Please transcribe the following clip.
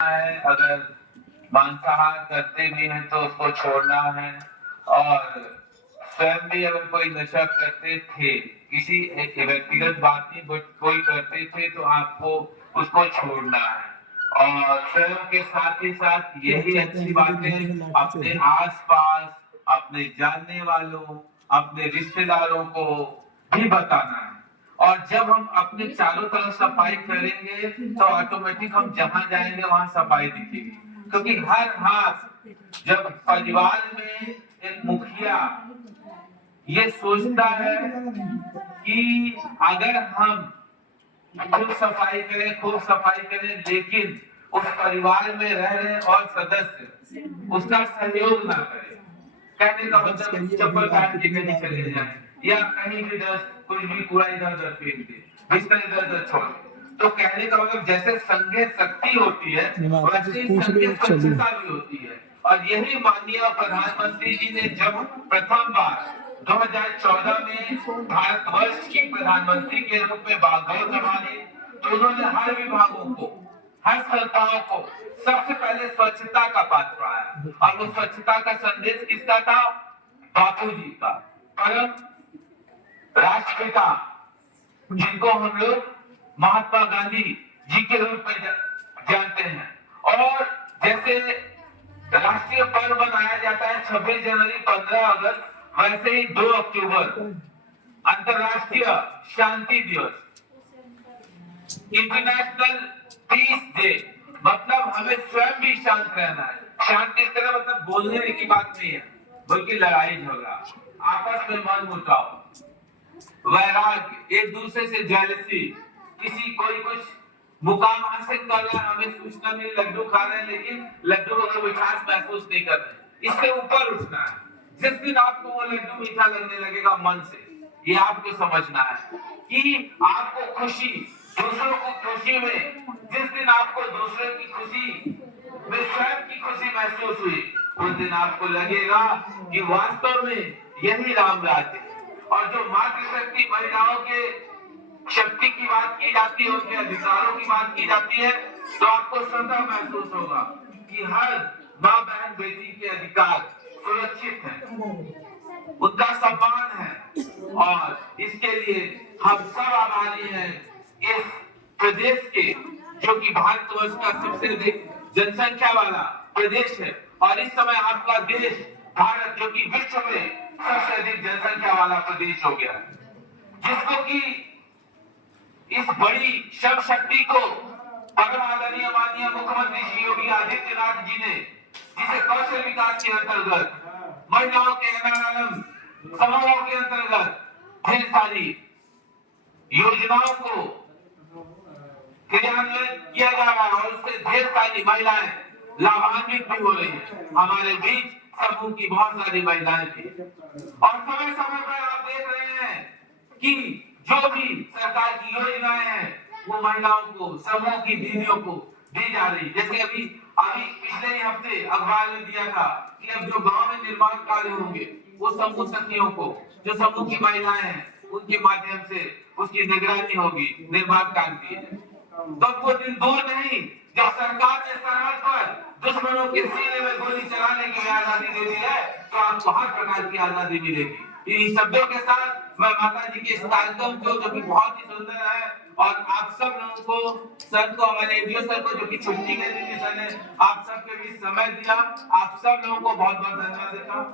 है, अगर मांसाहार करते भी हैं तो उसको छोड़ना है। और स्वयं भी अगर कोई नशा करते थे, किसी एक व्यक्तिगत बात नहीं, बट कोई करते थे तो आपको उसको छोड़ना है। और स्वयं के साथ ही साथ यही अच्छी बातें अपने आसपास, अपने जानने वालों, अपने रिश्तेदारों को भी बताना है। और जब हम अपने चारों तरफ सफाई करेंगे तो ऑटोमेटिक हम जहां जाएंगे वहां सफाई दिखेगी। क्योंकि हर हाथ, जब परिवार में एक मुखिया ये सोचता है कि अगर हम खूब सफाई करें, खूब सफाई करें, लेकिन उस परिवार में रह रहे और सदस्य उसका सहयोग ना करें, कहने का मतलब चप्पल पहन के कहीं चले जाए या कहीं भी कुछ भी कूड़ा इधर उधर फेंक दे, बिस्तर इधर उधर छोड़ दे, तो कहने का मतलब जैसे संघे शक्ति होती है वैसे ही संघे स्वच्छता भी होती है। और यही माननीय प्रधानमंत्री जी ने जब प्रथम बार 2014 में भारतवर्ष की प्रधानमंत्री के रूप में बागडोर संभाली, तो उन्होंने हर विभागों को, हर सरकारों को सबसे पहले स्वच्छता का पाठ पढ़ाया। और वो स्वच्छता का संदेश किसका था? बापू जी का, परम राष्ट्रपिता, जिनको हम लोग महात्मा गांधी जी के रूप में जानते हैं। और जैसे राष्ट्रीय पर्व मनाया जाता है 26 जनवरी, 15 अगस्त, वैसे ही 2 अक्टूबर अंतरराष्ट्रीय शांति दिवस, इंटरनेशनल पीस डे, मतलब हमें स्वयं भी शांत रहना है। शांति इस तरह मतलब बोलने की बात नहीं है, बल्कि लड़ाई झगड़ा, आपस में मन मुटाव, वैराग्य, एक दूसरे से जेलसी, किसी कोई कुछ मुकाम हासिल कर रहा है, हमें सूचना मिली लड्डू खा रहे हैं लेकिन लड्डू को मिठास महसूस नहीं कर रहे, इससे ऊपर उठना है। जिस दिन आपको वो लड्डू मीठा लगने लगेगा मन से, ये आपको समझना है कि आपको खुशी, दूसरों को खुशी में, जिस दिन आपको दूसरे की खुशी में स्वयं की खुशी महसूस हुई, उस दिन आपको लगेगा कि वास्तव में यही राम राज्य है। और जो मातृशक्ति महिलाओं के शक्ति की बात की जाती है, उनके अधिकारों की बात की जाती है, तो आपको स्वतः महसूस होगा कि हर माँ बहन बेटी के अधिकार सुरक्षित है, उनका सम्मान है। और इसके लिए हम सब आभारी हैं इस प्रदेश के, जो कि भारतवर्ष का सबसे अधिक जनसंख्या वाला प्रदेश है। और इस समय आपका देश भारत, जो कि विश्व में सबसे अधिक जनसंख्या वाला प्रदेश हो गया है, जिसको कि इस बड़ी शव शक्ति को परम आदरणीय माननीय मुख्यमंत्री श्री योगी आदित्यनाथ जी ने, जिसे कौशल विकास के अंतर्गत, महिलाओं के एनआरएलएम समूहों के अंतर्गत ढेर सारी योजनाओं को क्रियान्वित किया जा रहा है और उससे ढेर सारी महिलाएं लाभान्वित भी हो रही है। हमारे बीच समूह की बहुत सारी महिलाएं थी और समय समय पर आप देख रहे हैं कि जो भी सरकार की योजनाएं हैं वो महिलाओं को, समूह की दीदियों को दी जा रही। जैसे अभी पिछले ही हफ्ते अखबार में दिया था कि अब जो गांव में निर्माण कार्य होंगे वो समूह सखियों को, जो समूह की महिलाएं हैं, उनके माध्यम से उसकी निगरानी होगी, निर्माण कार्य किए। तो वो दिन दूर नहीं जब सरकार ने सरहद पर दुश्मनों के सीने में गोली चलाने की आजादी दे दी है, तो आपको हर प्रकार की आजादी मिलेगी। इन शब्दों के साथ मैं माता जी के इस कार्यक्रम को, जो कि बहुत ही सुंदर है, और आप सब लोगों को, सर को, हमारे एडीओ सर को, जो कि छुट्टी के दिन सर ने आप सबके बीच समय दिया, आप सब लोगों को बहुत बहुत धन्यवाद देता हूँ।